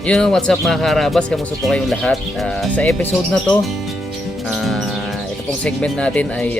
What's up mga karabas? Kamusta po kayong lahat? Sa episode na to, ito pong segment natin ay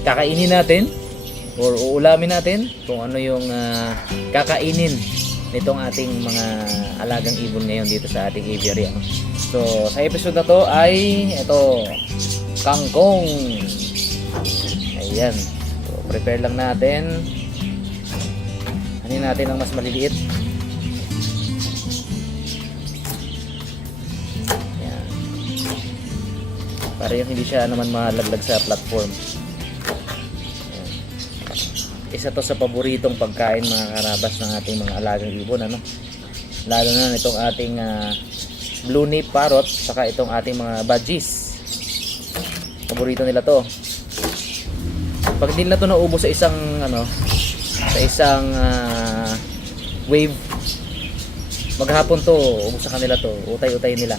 kakainin natin or uulamin natin kung ano yung kakainin nitong ating mga alagang ibon ngayon dito sa ating aviary. So, sa episode na to ay ito, kangkong. Ayan. So, prepare lang natin. Hanin natin ang mas maliliit. Para yung hindi siya naman malaglag sa platform. Ayan. Isa to sa paboritong pagkain mga karabas ng ating mga alagang ibon, lalo na itong ating blue nape parrot saka itong ating mga budgies. Paborito nila to. Pag hindi nila to naubos sa isang wave, maghapon to ubos sa kanila to, utay-utay nila.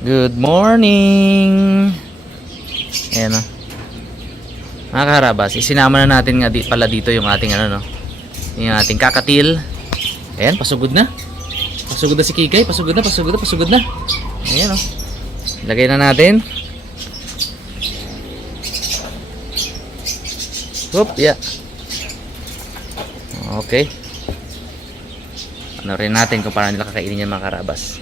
Good morning. Ayan mga karabas, isinama na natin nga pala dito yung ating yung ating kakatil. Ayan, pasugod na. Pasugod na si Kikay, pasugod na. Ayan Lagay na natin. Whoop, yeah. Okay. Ano rin natin kung paano nila kakainin yan mga karabas.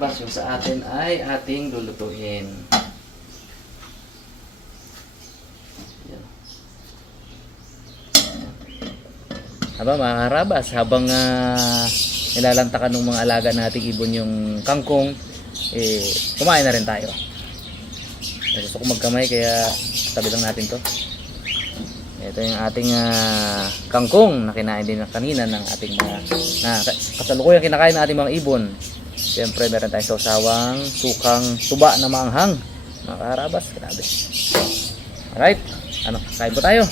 karabas, yung sa atin ay ating lulutuin. Yan. Mga karabas, habang nilalantakan ng mga alaga nating ibon yung kangkong, kumain na rin tayo. Gusto ko magkamay kaya tabi lang natin to. Ito yung ating kangkong na kinain din kanina ng ating mga kasalukuyang kinakain ng ating mga ibon. Siyempre meron tayong sawsawang sukang tuba na maanghang. Mga karabas, grabe. Alright, kain po tayo.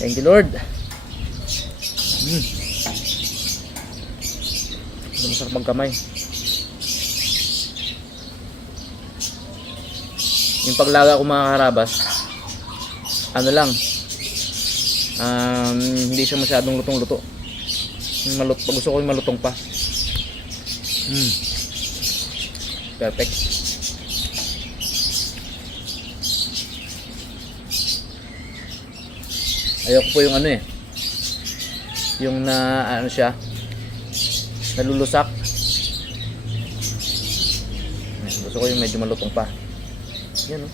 Thank you Lord. Masarap magkamay. Yung paglaga ko mga karabas, hindi siya masyadong lutong-luto. Gusto ko yung malutong pa. Perfect. Ayoko po yung yung siya, nalulusak. Gusto ko yung medyo malutong pa. Yan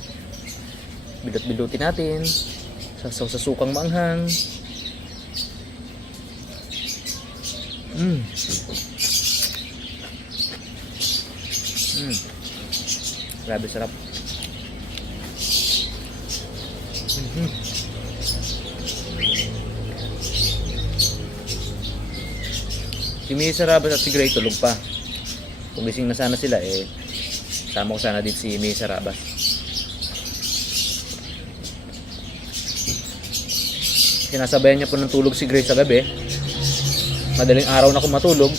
bilot-bilutin natin sa sukang maanghang. Grabe sarap. Si Misa Rabas at si Gray tulog pa. Kung gising na sana sila, sama ko sana din si Misa Rabas. Sinasabayan niya po ng tulog si Gray sa gabi. Madaling araw na kung matulog.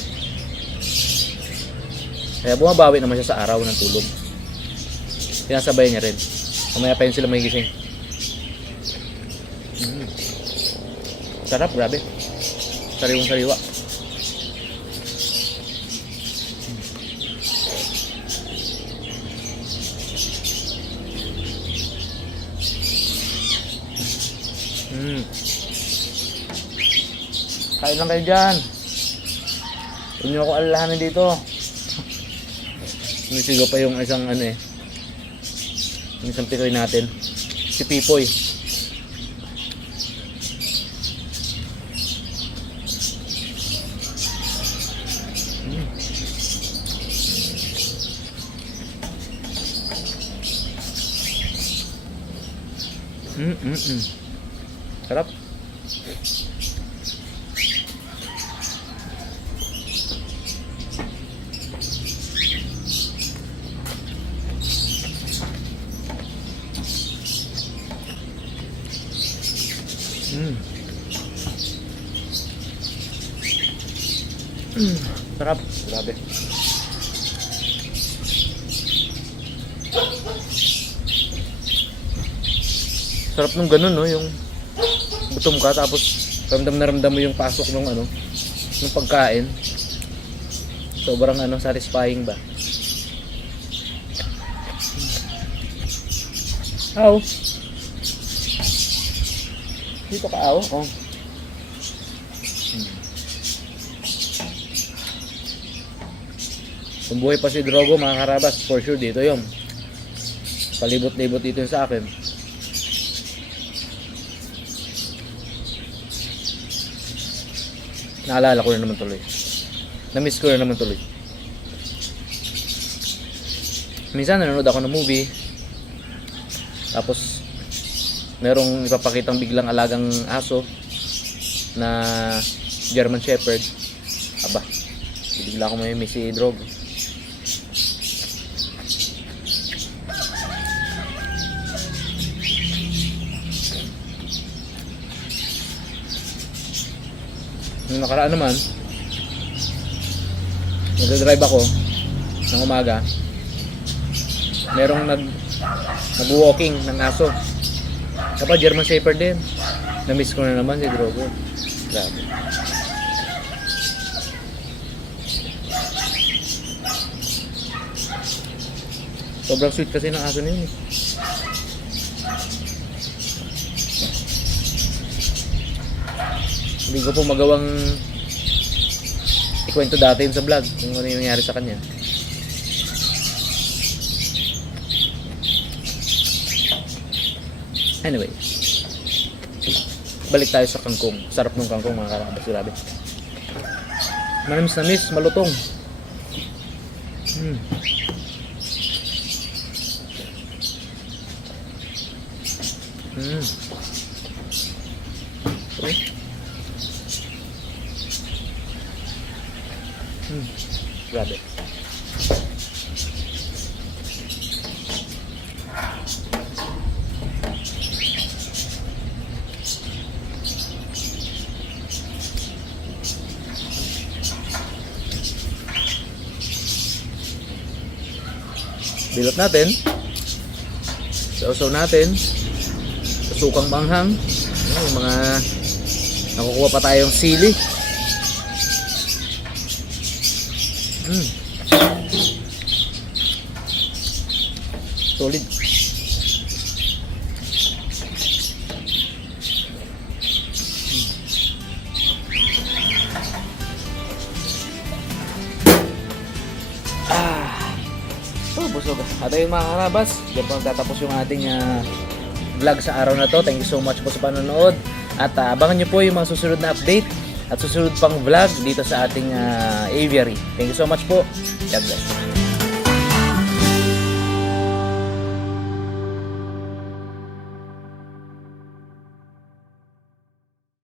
Kaya bumabawi naman siya sa araw ng tulog. Sinasabayan niya rin. Mamaya pa yun sila magigising. Sarap, grabe. Sariwang sariwa. Kain lang kayo dyan. Huwag nyo ako alalahanin dito. Sumisigaw pa yung isang yung isang Pinoy natin, si Pipoy. Sarap. Sarap, grabe. Sarap nung ganun, no, yung gutom ka tapos ramdam na ramdam mo yung pasok ng ng pagkain. Sobrang satisfying ba? Aw. Dito ka aw. Oh. Kung buhay pa si Drogo mga karabas, for sure dito yung palibot-libot dito sa akin. Naalala ko na naman tuloy. Na-miss ko na naman tuloy. Minsan nanonood ako ng movie, tapos merong ipapakitang biglang alagang aso na German Shepherd. Aba, bigla ko may miss si Drogo. Nung nakaraan naman, nagdadrive ako ng umaga, merong nag-walking ng aso. Kapag German Shepherd din. Na-miss ko na naman si Drogo. Grabe. Sobrang sweet kasi ng aso na yun. Hindi ko po magawang ikwento dati yun sa vlog kung ano yung nangyari sa kanya. Anyway, balik tayo sa kangkong. Sarap ng kangkong mga karabas, grabe. Manamis na miss, malutong. Grabe. Bilot natin. Sausaw natin. Sukang manghang. Yung mga nakukuha pa tayong sili. Solid. Busog. At ayun mga karabas, diyan po nagtatapos yung ating vlog sa araw na to. Thank you so much po sa panonood. At abangan nyo po yung mga susunod na update at susunod pang vlog dito sa ating aviary. Thank you so much po. God bless.